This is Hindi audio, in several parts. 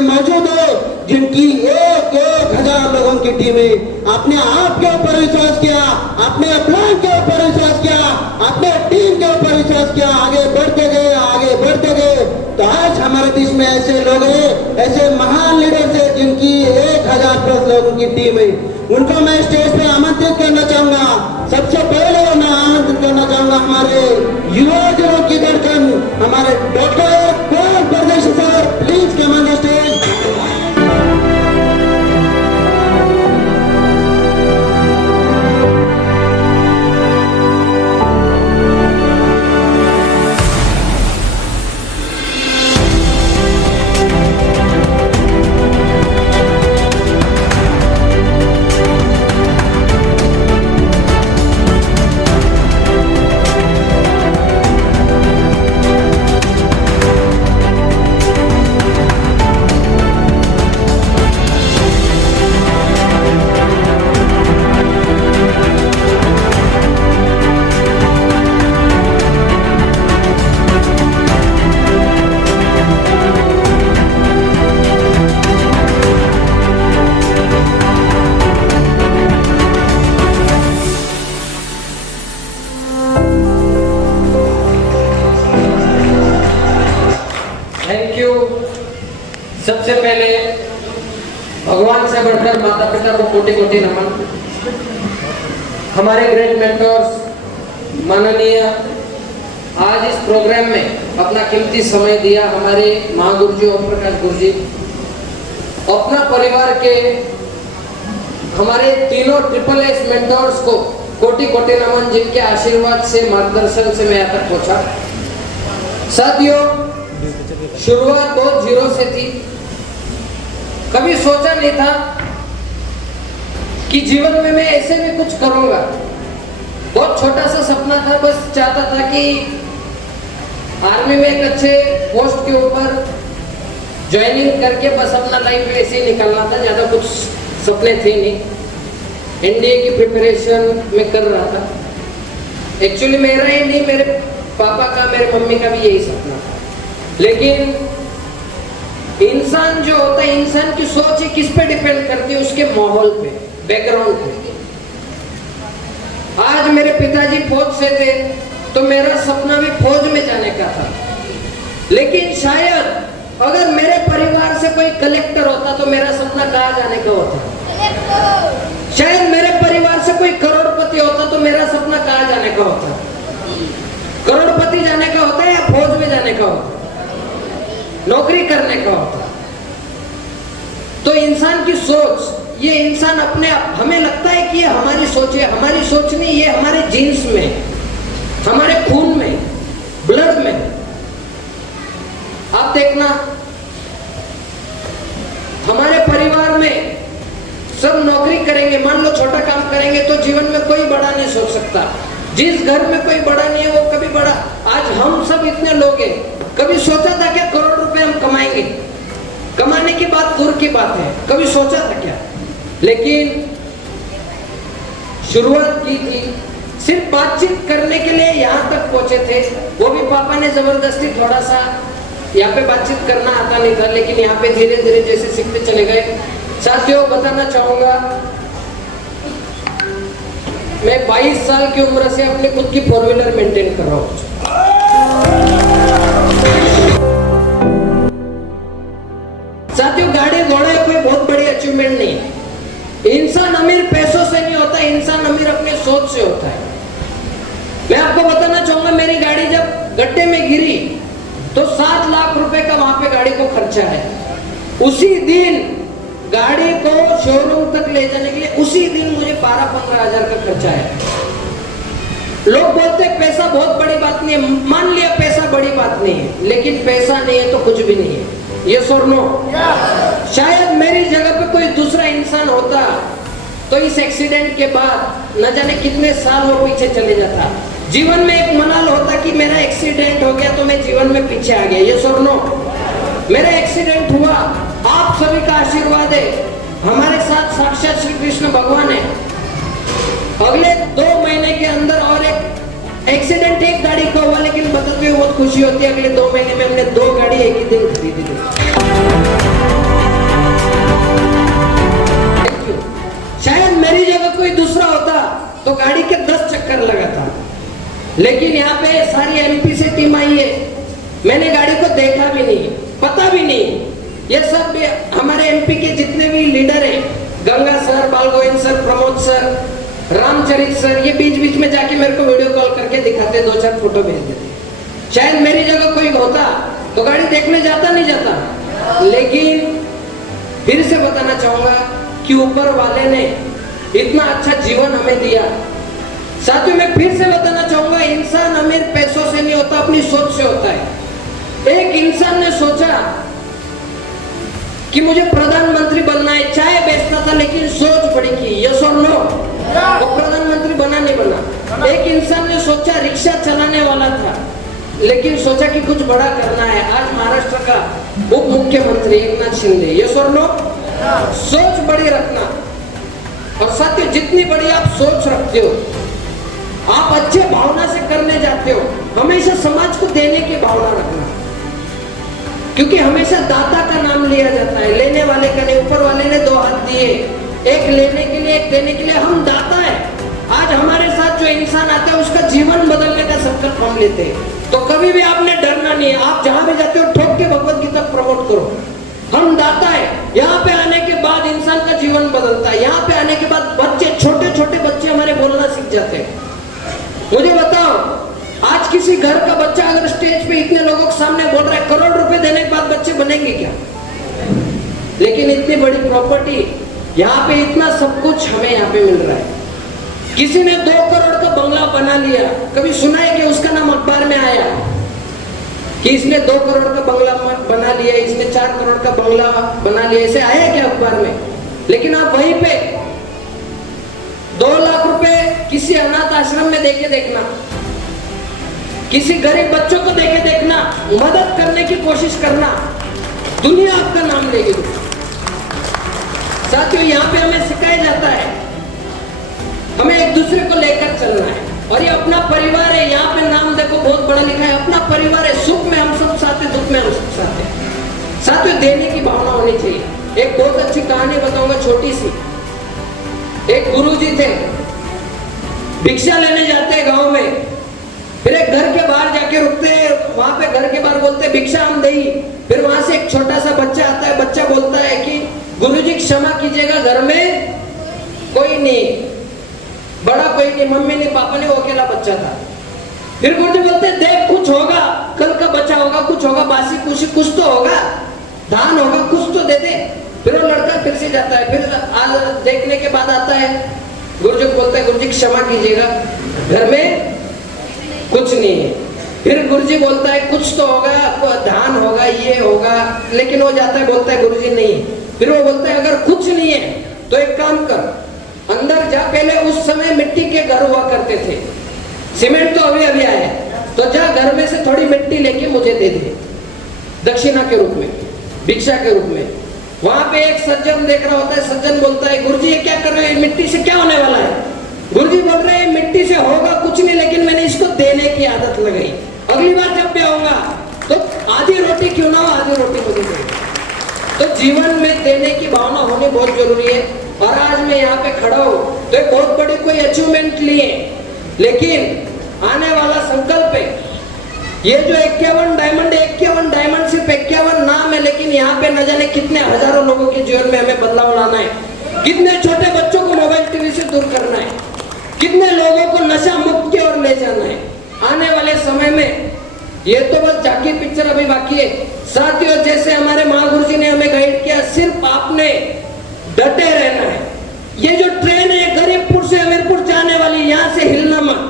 मौजूद है, जिनकी एक एक हजार लोगों की टीम है। आपने आपके ऊपर विश्वास किया, आपने प्लान के ऊपर विश्वास किया, आपने टीम के ऊपर विश्वास किया, आगे बढ़ते गए, आगे बढ़ते गए। तो आज हमारे देश में ऐसे लोग हैं, ऐसे महान लीडर्स हैं, जिनकी 1000+ लोगों की टीम है। उनको मैं स्टेज पे आमंत्रित करना चाहूंगा। सबसे पहले मैं आमंत्रित करना चाहूंगा हमारे युवा जनों की धड़कन, हमारे डॉक्टर परदेशी sir, please come on the stage. Thank you. सबसे पहले भगवान से बढ़कर माता पिता को कोटि कोटि नमन। हमारे ग्रेट मेंटर्स माननीय आज इस प्रोग्राम में अपना कीमती समय दिया हमारे महागुरु जी ओम प्रकाश गुरु जी, अपना परिवार के हमारे तीनों SSS मेंटर्स को कोटि कोटि नमन, जिनके आशीर्वाद से मार्गदर्शन से मैं यहाँ तक पहुंचा। साथियों, शुरुआत बहुत जीरो से थी। कभी सोचा नहीं था कि जीवन में मैं ऐसे भी कुछ करूंगा। बहुत छोटा सा सपना था, बस चाहता था कि आर्मी में एक अच्छे पोस्ट के ऊपर ज्वाइनिंग करके बस अपना लाइफ ऐसे ही निकलना था। ज्यादा कुछ सपने थे नहीं। एनडीए की प्रिपरेशन में कर रहा था। एक्चुअली मेरा ही नहीं, मेरे पापा का, मेरे मम्मी का भी यही सपना था। लेकिन इंसान जो होता है, इंसान की सोच ही किस पे डिपेंड करती है? उसके माहौल पे, बैकग्राउंड पे। आज मेरे पिताजी फौज से थे, तो मेरा सपना भी फौज में जाने का था। लेकिन शायद अगर मेरे परिवार से कोई कलेक्टर होता तो मेरा सपना कहाँ जाने का होता? शायद मेरे परिवार से कोई करोड़पति होता तो मेरा सपना कहाँ जाने का होता? करोड़पति जाने का होता है या फौज में जाने का होता? नौकरी करने का होता। तो इंसान की सोच, ये इंसान अपने आप, हमें लगता है कि ये हमारी सोच है, हमारी सोच नहीं, ये हमारे जीन्स में, हमारे खून में, ब्लड में। आप देखना, हमारे परिवार में सब नौकरी करेंगे, मान लो छोटा काम करेंगे, तो जीवन में कोई बड़ा नहीं सोच सकता। जिस घर में कोई बड़ा नहीं है वो कभी बड़ा। आज हम सब इतने लोग हैं, कभी सोचा था क्या करोड़ रुपए हम कमाएंगे? कमाने की बात दूर की बात है, कभी सोचा था क्या? लेकिन शुरुआत की थी, सिर्फ बातचीत करने के लिए यहाँ तक पहुंचे थे। वो भी पापा ने जबरदस्ती, थोड़ा सा यहाँ पे बातचीत करना आता नहीं था, लेकिन यहाँ पे धीरे धीरे जैसे सीखते चले गए। साथियों, बताना चाहूंगा, मैं 22 साल की उम्र से अपनी खुद की 4 व्हीलर मेंटेन कर रहा हूँ। साथियों, गाड़ी घोड़े कोई बहुत बड़ी अचीवमेंट नहीं है। इंसान अमीर पैसों से नहीं होता, इंसान अमीर अपने सोच से होता है। मैं आपको बताना चाहूंगा, मेरी गाड़ी जब गड्ढे में गिरी तो 7 लाख रुपए का वहां पे गाड़ी को खर्चा है। उसी दिन गाड़ी को शोरूम तक ले जाने के लिए उसी दिन मुझे 12-15 हजार का खर्चा है। लोग बोलते हैं पैसा बहुत बड़ी बात नहीं है। मान लिया पैसा बड़ी बात नहीं है, लेकिन पैसा नहीं है तो कुछ भी नहीं है। यस और नो? शायद मेरी जगह पे कोई दूसरा इंसान होता तो इस एक्सीडेंट के बाद न जाने कितने साल वो पीछे चले जाता। जीवन में एक मलाल होता कि मेरा एक्सीडेंट हो गया तो मैं जीवन में पीछे आ गया। यस और नो? मेरा एक्सीडेंट हुआ, आप सभी का आशीर्वाद है, हमारे साथ साक्षात श्री कृष्ण भगवान है। अगले 2 महीने के अंदर और एक एक्सीडेंट एक गाड़ी का हुआ, लेकिन बदलते हुए बहुत खुशी होती है। अगले 2 महीने में हमने 2 गाड़ी एक ही दिन खरीदी थी। लेकिन यहाँ पे सारी एमपी से टीम आई है, मैंने गाड़ी को देखा भी नहीं, पता भी नहीं। ये सब हमारे एमपी के जितने भी लीडर हैं, Ganga sir, Balgovind sir, Pramod sir, Ramcharit sir, ये बीच बीच में जाके मेरे को वीडियो कॉल करके दिखाते, 2-4 फोटो भेज देते। शायद मेरी जगह कोई होता तो गाड़ी देखने जाता नहीं जाता। लेकिन फिर से बताना चाहूंगा कि ऊपर वाले ने इतना अच्छा जीवन हमें दिया। साथियों, मैं फिर से बताना चाहूंगा, इंसान अमीर पैसों से नहीं होता, अपनी सोच से होता है। एक इंसान ने सोचा कि मुझे प्रधानमंत्री बनना है, चाय बेचता था लेकिन सोच बड़ी की, यस और नो, वो प्रधानमंत्री बना नहीं बना। एक इंसान ने सोचा रिक्शा चलाने वाला था, लेकिन सोचा कि कुछ बड़ा करना है, आज महाराष्ट्र का उप मुख्यमंत्री एकनाथ शिंदे, यस और नो। सोच बड़ी रखना। और साथियों, जितनी बड़ी आप सोच रखते हो, आप अच्छे भावना से करने जाते हो, हमेशा समाज को देने की भावना रखना, क्योंकि हमेशा दाता का नाम लिया जाता है, लेने वाले का नहीं। ऊपर वाले ने 2 हाथ दिए, एक लेने के लिए, एक देने के लिए, हम दाता है। आज हमारे साथ जो इंसान आता है उसका जीवन बदलने का संकल्प हम लेते हैं। तो कभी भी आपने डरना नहीं है, आप जहां भी जाते हो ठोक के भगवत गीता प्रमोट करो। हम दाता है। यहाँ पे आने के बाद इंसान का जीवन बदलता है। यहाँ पे आने के बाद बच्चे, छोटे छोटे बच्चे हमारे बोलना सीख जाते हैं। मुझे बताओ, आज किसी घर का बच्चा अगर स्टेज पे इतने लोगों के सामने बोल रहा है, करोड़ रुपए देने के बाद बच्चे बनेंगे क्या? लेकिन इतनी बड़ी प्रॉपर्टी, यहाँ पे इतना सब कुछ हमें यहाँ पे मिल रहा है। किसी ने 2 करोड़ का बंगला बना लिया, कभी सुना है कि उसका नाम अखबार में आया कि इसने 2 करोड़ का बंगला बना लिया, इसने 4 करोड़ का बंगला बना लिया, ऐसे आया क्या अखबार में? लेकिन आप वहीं पे 2 लाख रुपए किसी अनाथ आश्रम में देके देखना, किसी गरीब बच्चों को देके देखना, मदद करने की कोशिश करना, दुनिया आपका नाम लेगी। साथियों, यहाँ पे हमें सिखाया जाता है, हमें एक दूसरे को लेकर चलना है। और ये अपना परिवार है। यहाँ पे नाम देखो, बहुत बड़ा लिखा है, अपना परिवार है। सुख में हम सब साथ हैं, दुख में हम सब साथ हैं। साथियों, देने की भावना होनी चाहिए। एक बहुत अच्छी कहानी बताऊंगा, छोटी सी। एक गुरुजी थे, भिक्षा लेने जाते हैं गांव में, फिर एक घर के बाहर जाके रुकते हैं, वहां पे घर के बाहर बोलते हैं भिक्षा हम दे। फिर वहां से एक छोटा सा बच्चा आता है, बच्चा बोलता है कि गुरुजी क्षमा कीजिएगा, घर में कोई नहीं, बड़ा कोई नहीं, मम्मी नहीं, पापा नहीं, वो अकेला बच्चा था। फिर गुरुजी बोलते हैं देख, कुछ होगा, कल का बचा होगा, कुछ होगा, बासी कुछ तो होगा, धान होगा, कुछ तो दे दे। फिर वो लड़का फिर से जाता है, फिर देखने के बाद आता है, गुरुजी बोलता है गुरुजी क्षमा कीजिएगा, घर में कुछ नहीं है। फिर गुरुजी बोलता है कुछ तो होगा, धान होगा, ये होगा, लेकिन वो जाता है, बोलता है गुरुजी नहीं। फिर वो बोलता है अगर कुछ नहीं है तो एक काम कर, अंदर जा, पहले उस समय मिट्टी के घर हुआ करते थे, सीमेंट तो अभी अभी आया, तो जा घर में से थोड़ी मिट्टी लेके मुझे दे दे, दक्षिणा के रूप में, भिक्षा के रूप में। वहां पे एक सज्जन देख रहा होता है, सज्जन बोलता है गुरुजी ये क्या कर रहे हैं, मिट्टी से क्या होने वाला है? गुरुजी बोल रहे हैं मिट्टी से होगा कुछ नहीं, लेकिन मैंने इसको देने की आदत लगाई, अगली बार जब भी आऊंगा तो आधी रोटी क्यों ना हो, आधी रोटी मुझे दे। तो जीवन में देने की भावना होनी बहुत जरूरी है। और आज मैं यहाँ पे खड़ा हूँ तो एक बहुत बड़ी कोई अचीवमेंट लिए, लेकिन आने वाला संकल्प है, ये जो 51 डायमंड सिर्फ 51 नाम है, लेकिन यहाँ पे न जाने कितने हजारों लोगों के जीवन में हमें बदलाव लाना है। कितने छोटे बच्चों को मोबाइल टीवी से दूर करना है, कितने लोगों को नशा मुक्त की ओर ले जाना है। आने वाले समय में ये तो बस झांकी पिक्चर अभी बाकी है। साथियों, जैसे हमारे महागुरु जी ने हमें गाइड किया, सिर्फ आपने डटे रहना है। ये जो ट्रेन है गरीबपुर से हमीरपुर जाने वाली, यहाँ से हिलना मत,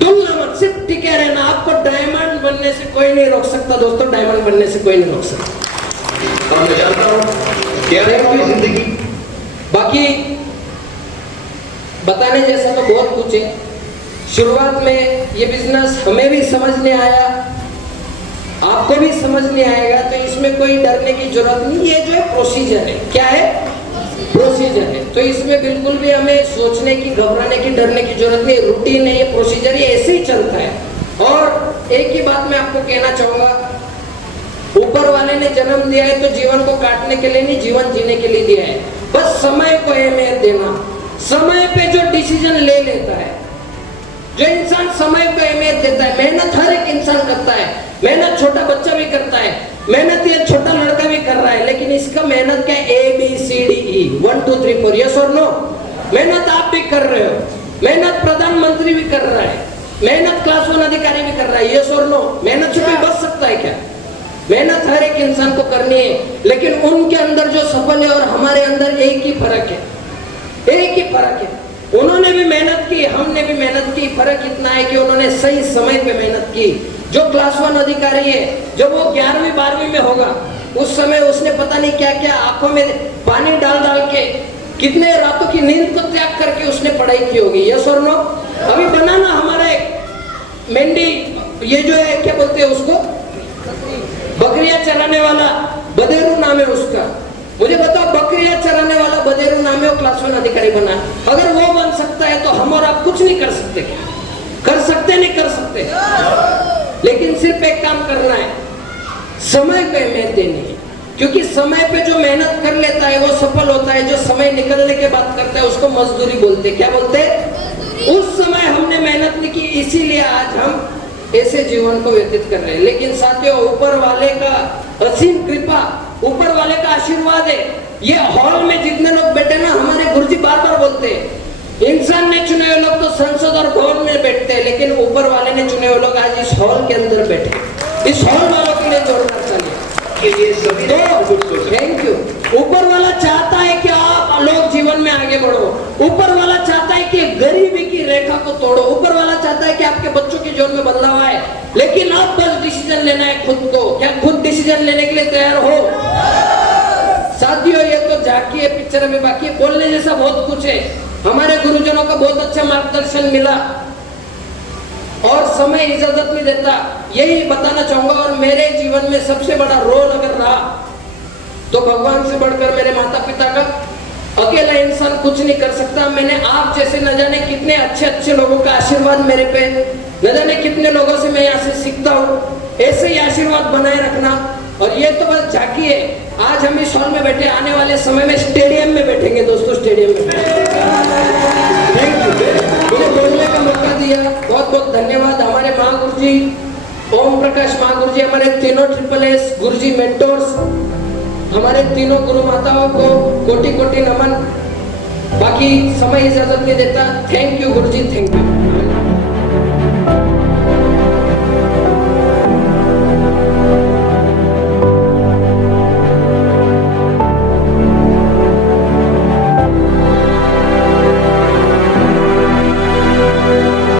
डुलना मत, सिर्फ टिके रहना। आपको डायमंड बनने से कोई नहीं रोक सकता दोस्तों, डायमंड बनने से कोई नहीं रोक सकता। और मैं जानता हूं क्या है हमारी जिंदगी, बाकी बताने जैसा तो बहुत कुछ है। शुरुआत में ये बिजनेस हमें भी समझ नहीं आया, आपको भी समझ नहीं आएगा, तो इसमें कोई डरने की जरूरत नहीं। ये जो है प्रोसीजर है, क्या है? प्रोसीजर है। तो इसमें बिल्कुल भी हमें सोचने की, घबराने की, डरने की जरूरत नहीं। रूटीन है, ये प्रोसीजर, ये ऐसे ही चलता है। और एक ही बात मैं आपको कहना चाहूंगा, ऊपर वाले ने जन्म दिया है तो जीवन को काटने के लिए नहीं, जीवन जीने के लिए दिया है। बस समय को अहमियत देना, समय पे जो डिसीजन ले लेता है, जो इंसान समय को अहमियत देता है, मेहनत हर एक इंसान करता है, मेहनत छोटा बच्चा भी करता है, मेहनत ये छोटा लड़का भी कर रहा है, लेकिन इसका मेहनत क्या है? ABCDE 1 2 3 4, यस और नो? मेहनत आप भी कर रहे हो, मेहनत प्रधानमंत्री भी कर रहा है, मेहनत क्लास 1 अधिकारी भी कर रहा है, यस और नो? मेहनत से कोई बच सकता है क्या? मेहनत हर एक इंसान को करनी है, लेकिन उनके अंदर जो सफल है और हमारे अंदर एक ही फर्क है, एक ही फर्क है। उन्होंने भी मेहनत की, हमने भी मेहनत की, फर्क इतना है कि उन्होंने सही समय पे मेहनत की। जो क्लास 1 अधिकारी है, जब वो 11वीं 12वीं में होगा, उस समय उसने पता नहीं क्या क्या आंखों में पानी डाल डाल के कितने रातों की नींद को त्याग करके उसने पढ़ाई की होगी, यस और नो? अभी बनाना हमारा एक मेंढी, ये जो है क्या बोलते हैं उसको, बकरियां चराने वाला बदेरू नाम है उसका। मुझे बताओ, बकरियां चराने वाला बदेरू नाम है, वो क्लास 1 अधिकारी बना। अगर वो बन सकता है तो हम और आप कुछ नहीं कर सकते क्या? कर सकते नहीं कर सकते, लेकिन सिर्फ एक काम करना है, समय पे अहमियत देनी है। क्योंकि समय पे जो मेहनत कर लेता है वो सफल होता है, जो समय निकलने के बाद करता है उसको मजदूरी बोलते हैं। क्या बोलते हैं? उस समय हमने मेहनत नहीं की, इसीलिए आज हम ऐसे जीवन को व्यतीत कर रहे हैं। लेकिन साथियों, ऊपर वाले का असीम कृपा, ऊपर वाले का आशीर्वाद है। ये हॉल में जितने लोग बैठे ना, हमारे गुरुजी बार बार बोलते हैं, इंसान ने चुने हुए लोग तो संसद और भवन में बैठते हैं, लेकिन ऊपर वाले ने चुने हुए लोग आज इस हॉल के अंदर बैठे। इस हॉल वालों के लिए जोरदार तालियां। Thank you. ऊपर वाला चाहता है कि आप लोग जीवन में आगे बढ़ो, ऊपर वाला चाहता है कि गरीबी की रेखा को तोड़ो, ऊपर वाला चाहता है कि आपके बच्चों के जीवन में बदलाव आए, लेकिन आप बस डिसीजन लेना है खुद को। क्या खुद डिसीजन लेने के लिए तैयार हो? साथियों, ये तो झांकी है, पिक्चर में बाकी है, बोलने जैसा बहुत कुछ है। हमारे गुरुजनों का बहुत अच्छा मार्गदर्शन मिला और समय इजाजत नहीं देता, यही बताना चाहूंगा। और मेरे जीवन में सबसे बड़ा रोल अगर रहा तो भगवान से बढ़कर मेरे माता पिता का। अकेला इंसान कुछ नहीं कर सकता। मैंने आप जैसे न जाने कितने अच्छे अच्छे लोगों का आशीर्वाद मेरे पे, न जाने कितने लोगों से मैं यहाँ से सीखता हूँ। ऐसे ही आशीर्वाद बनाए रखना। और ये तो बस झांकी है, आज हम इस हॉल में बैठे, आने वाले समय में स्टेडियम में बैठेंगे दोस्तों, स्टेडियम में। थैंक यू, मुझे बोलने का मौका दिया, बहुत बहुत धन्यवाद। हमारे महागुरुजी ओम प्रकाश महागुरुजी, हमारे तीनों SSS गुरुजी मेंटोर्स, हमारे तीनों गुरु माताओं को कोटि कोटि नमन। बाकी समय इजाजत नहीं देता। Thank you Guruji, thank you.